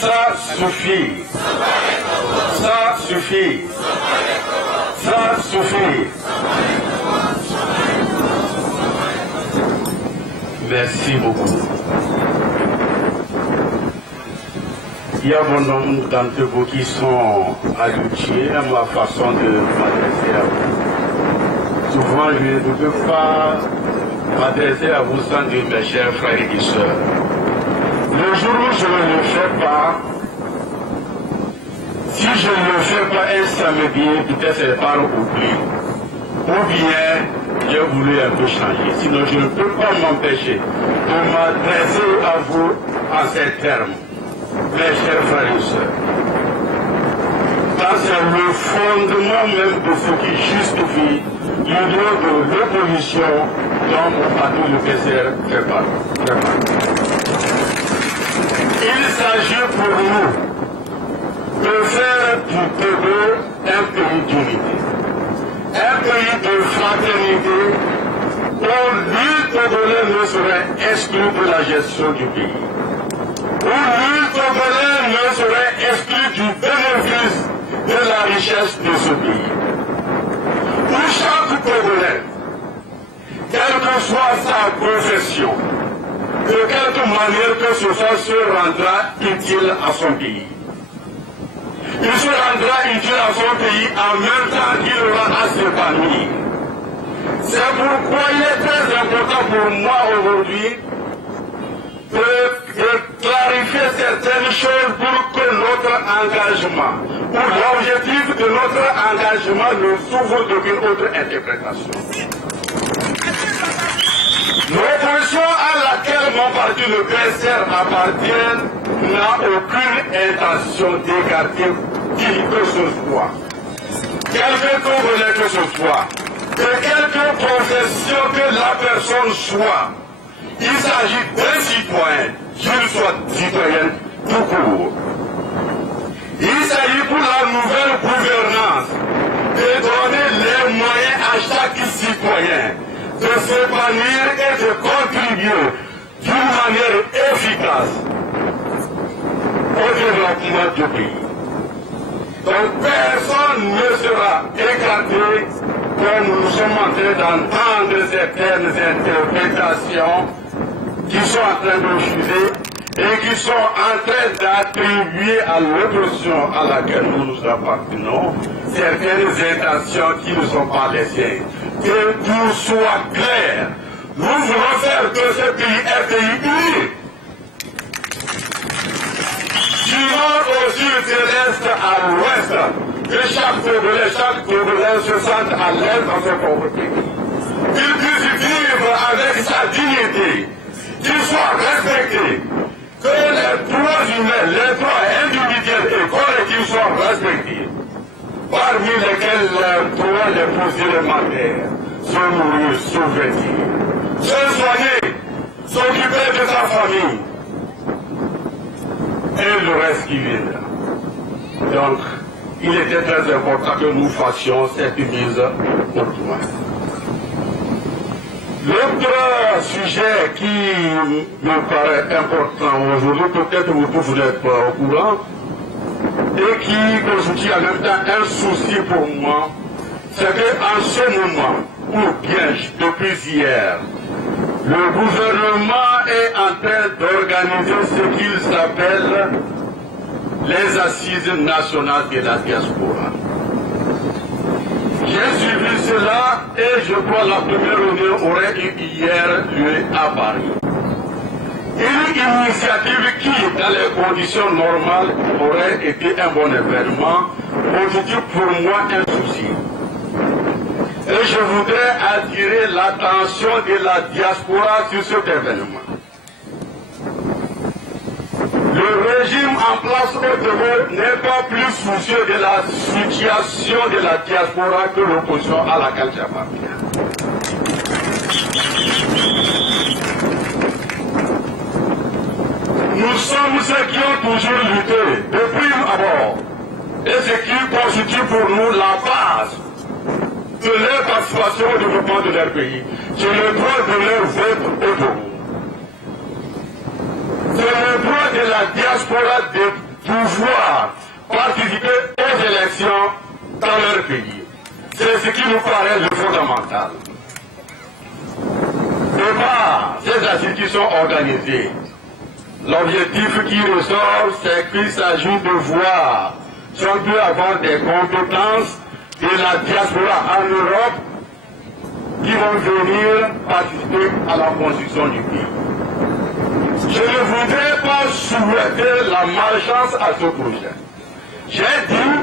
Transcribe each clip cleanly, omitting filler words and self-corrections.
Ça suffit. Ça suffit. Ça suffit. Merci beaucoup. Il y a bon nombre d'entre vous qui sont habitués à ma façon de m'adresser à vous. Souvent, je ne peux pas m'adresser à vous sans dire mes chers frères et sœurs. Le jour où je ne le fais pas, si je ne le fais pas un samedi, peut-être c'est par oubli. Ou bien, j'ai voulu un peu changer. Sinon, je ne peux pas m'empêcher de m'adresser à vous en ces termes. Mes chers frères et sœurs, c'est le fondement même de ce qui justifie l'union de l'opposition dont mon parti le PCR fait partie. Il s'agit pour nous de faire du Togo un pays d'unité, un pays de fraternité où nul Togolais ne serait exclu de la gestion du pays, où nul Togolais ne serait exclu du bénéfice de la richesse de ce pays, où chaque Togolais, quelle que soit sa profession, de quelque manière que ce soit, se rendra utile à son pays. Il se rendra utile à son pays en même temps qu'il aura à s'épanouir. C'est pourquoi il est très important pour moi aujourd'hui de clarifier certaines choses pour que notre engagement, ou l'objectif de notre engagement ne souffre d'aucune autre interprétation. L'opposition à laquelle mon parti, le PCR, appartient, n'a aucune intention d'écarter qui que ce soit, quelque Congolais que ce soit, de quelque profession que la personne soit. Il s'agit d'un citoyen, qu'il soit citoyen tout court. Il s'agit pour la nouvelle gouvernance de donner les moyens à chaque citoyen de s'épanouir et de contribuer d'une manière efficace au développement du pays. Donc personne ne sera écarté comme nous sommes en train d'entendre certaines interprétations qui sont en train de refuser et qui sont en train d'attribuer à l'opposition à laquelle nous nous appartenons certaines intentions qui ne sont pas les siennes. Que tout soit clair. Nous voulons faire de ce pays un pays uni. Du nord au sud, de l'est à l'ouest, que chaque Togolais se sente à l'aise dans son propre pays. Qu'il puisse vivre avec sa dignité, qu'il soit respecté, que les droits humains, les droits individuels et collectifs soient respectés, parmi lesquels les droits les plus élémentaires, se nourrir, se vêtir, se soigner, s'occuper de sa famille, et le reste qui viendra. Donc, il était très important que nous fassions cette mise au point. L'autre sujet qui me paraît important aujourd'hui, peut-être vous pouvez être au courant, et qui constitue en même temps un souci pour moi, c'est qu'en ce moment, ou bien depuis hier, le gouvernement est en train d'organiser ce qu'il s'appelle les assises nationales de la diaspora. J'ai suivi cela et je crois que la première réunion aurait eu hier lieu à Paris. Une initiative qui, dans les conditions normales, aurait été un bon événement, constitue pour moi un souci. Et je voudrais attirer l'attention de la diaspora sur cet événement. Le régime en place au Togo n'est pas plus soucieux de la situation de la diaspora que l'opposition à laquelle j'appartiens. Nous sommes ceux qui ont toujours lutté, depuis abord, et ce qui constitue pour nous la base de leur participation au développement de leur pays. C'est le droit de leur vote autonome. C'est le droit de la diaspora de pouvoir participer aux élections dans leur pays. C'est ce qui nous paraît le fondamental. Et par ces institutions organisées, l'objectif qui ressort, c'est qu'il s'agit de voir si on peut avoir des compétences de la diaspora en Europe qui vont venir participer à la construction du pays. Je ne voudrais pas souhaiter la malchance à ce projet. J'ai dit,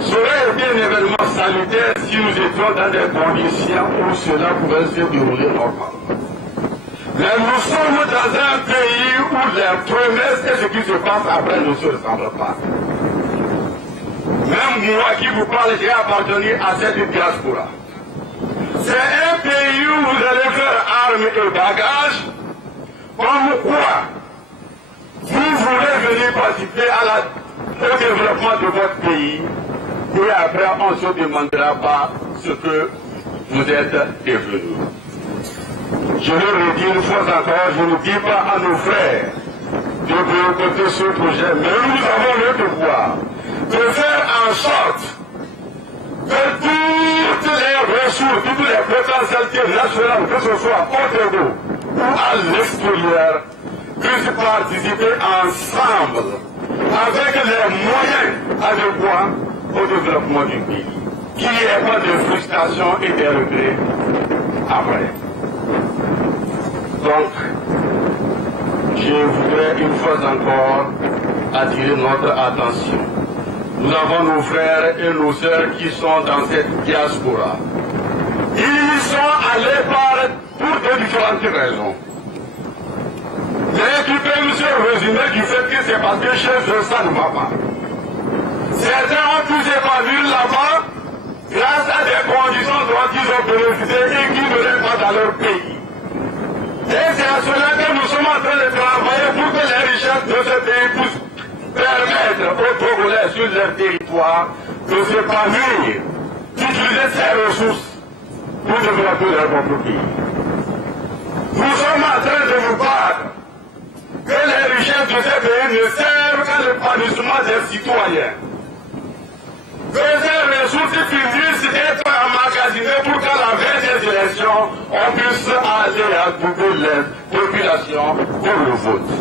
ça aurait été un événement salutaire si nous étions dans des conditions où cela pouvait se dérouler normalement. Mais nous sommes dans un pays où les promesses et ce qui se passe après ne se ressemblent pas. Même moi qui vous parle, j'ai appartenu à cette diaspora. C'est un pays où vous allez faire armes et bagages. Comme quoi, vous voulez venir participer au développement de votre pays et après on ne se demandera pas ce que vous êtes devenus. Je le redis une fois encore, je ne dis pas à nos frères de boycotter ce projet, mais nous avons le devoir de faire en sorte que toutes les ressources, toutes les potentialités nationales, que ce soit au Togo ou à l'extérieur, puissent participer ensemble avec les moyens adéquats au développement du pays. Qu'il n'y ait pas de frustration et de regrets après. Donc, je voudrais une fois encore attirer notre attention. Nous avons nos frères et nos sœurs qui sont dans cette diaspora. Ils sont allés pour de différentes raisons. Mais qui peuvent se résumer du fait que c'est parce que chez eux ça ne va pas. Certains ont pu s'épanouir là-bas grâce à des conditions dont ils ont bénéficié et qui ne restent pas dans leur pays. Et c'est à cela que nous sommes en train de travailler pour que les richesses de ce pays puissent permettre aux Togolais sur leur territoire de s'épanouir, d'utiliser ces ressources pour développer leur propre pays. Nous sommes en train de nous battre que les richesses de ces pays ne servent qu'à l'épanouissement des citoyens. Que ces ressources finissent d'être emmagasinées pour qu'à la veille des élections, on puisse aller à doubler les populations pour le vote.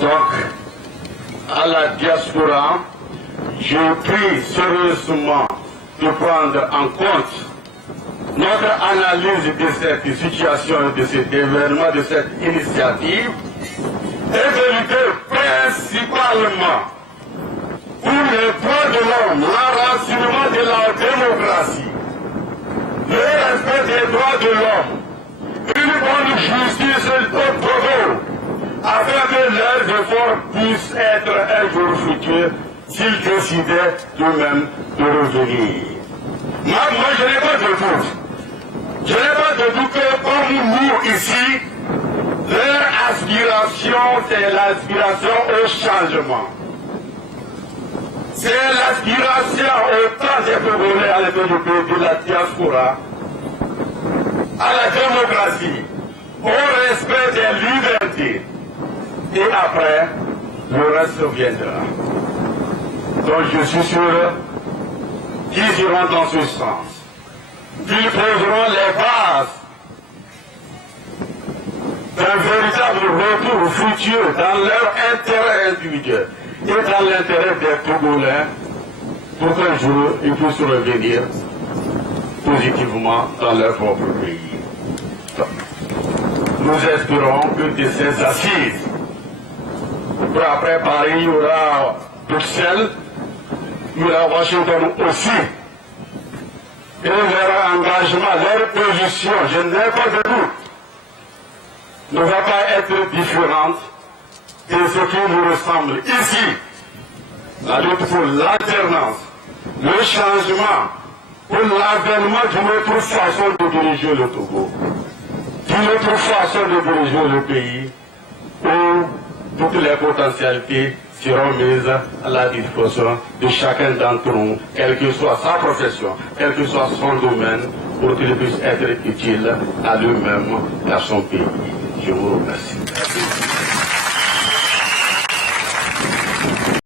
Donc, à la diaspora, je prie sérieusement de prendre en compte notre analyse de cette situation, de cet événement, de cette initiative, et de lutter principalement pour les droits de l'homme, l'enracinement de la démocratie, le respect des droits de l'homme, une bonne justice au Togo, afin que leurs efforts puissent être un jour fructueux s'ils décidaient d'eux-mêmes de revenir. Moi, je n'ai pas de doute. Je n'ai pas de doute que comme nous ici, leur aspiration, c'est l'aspiration au changement. C'est l'aspiration autant des Togolais à l'époque de la diaspora, à la démocratie, au respect des libertés. Et après, le reste viendra. Donc je suis sûr qu'ils iront dans ce sens. Qu'ils poseront les bases d'un véritable retour futur dans leur intérêt individuel et dans l'intérêt des Togolais pour qu'un jour ils puissent revenir positivement dans leur propre pays. Nous espérons que de ces assises, après Paris, il y aura Bruxelles, il y aura Washington aussi. Et leur engagement, leur position, je n'ai pas de doute, ne va pas être différente de ce qui nous ressemble ici. La lutte pour l'alternance, le changement, pour l'avènement d'une autre façon de diriger le Togo, d'une autre façon de diriger le pays, toutes les potentialités seront mises à la disposition de chacun d'entre nous, quelle que soit sa profession, quel que soit son domaine, pour qu'il puisse être utile à lui-même et à son pays. Je vous remercie.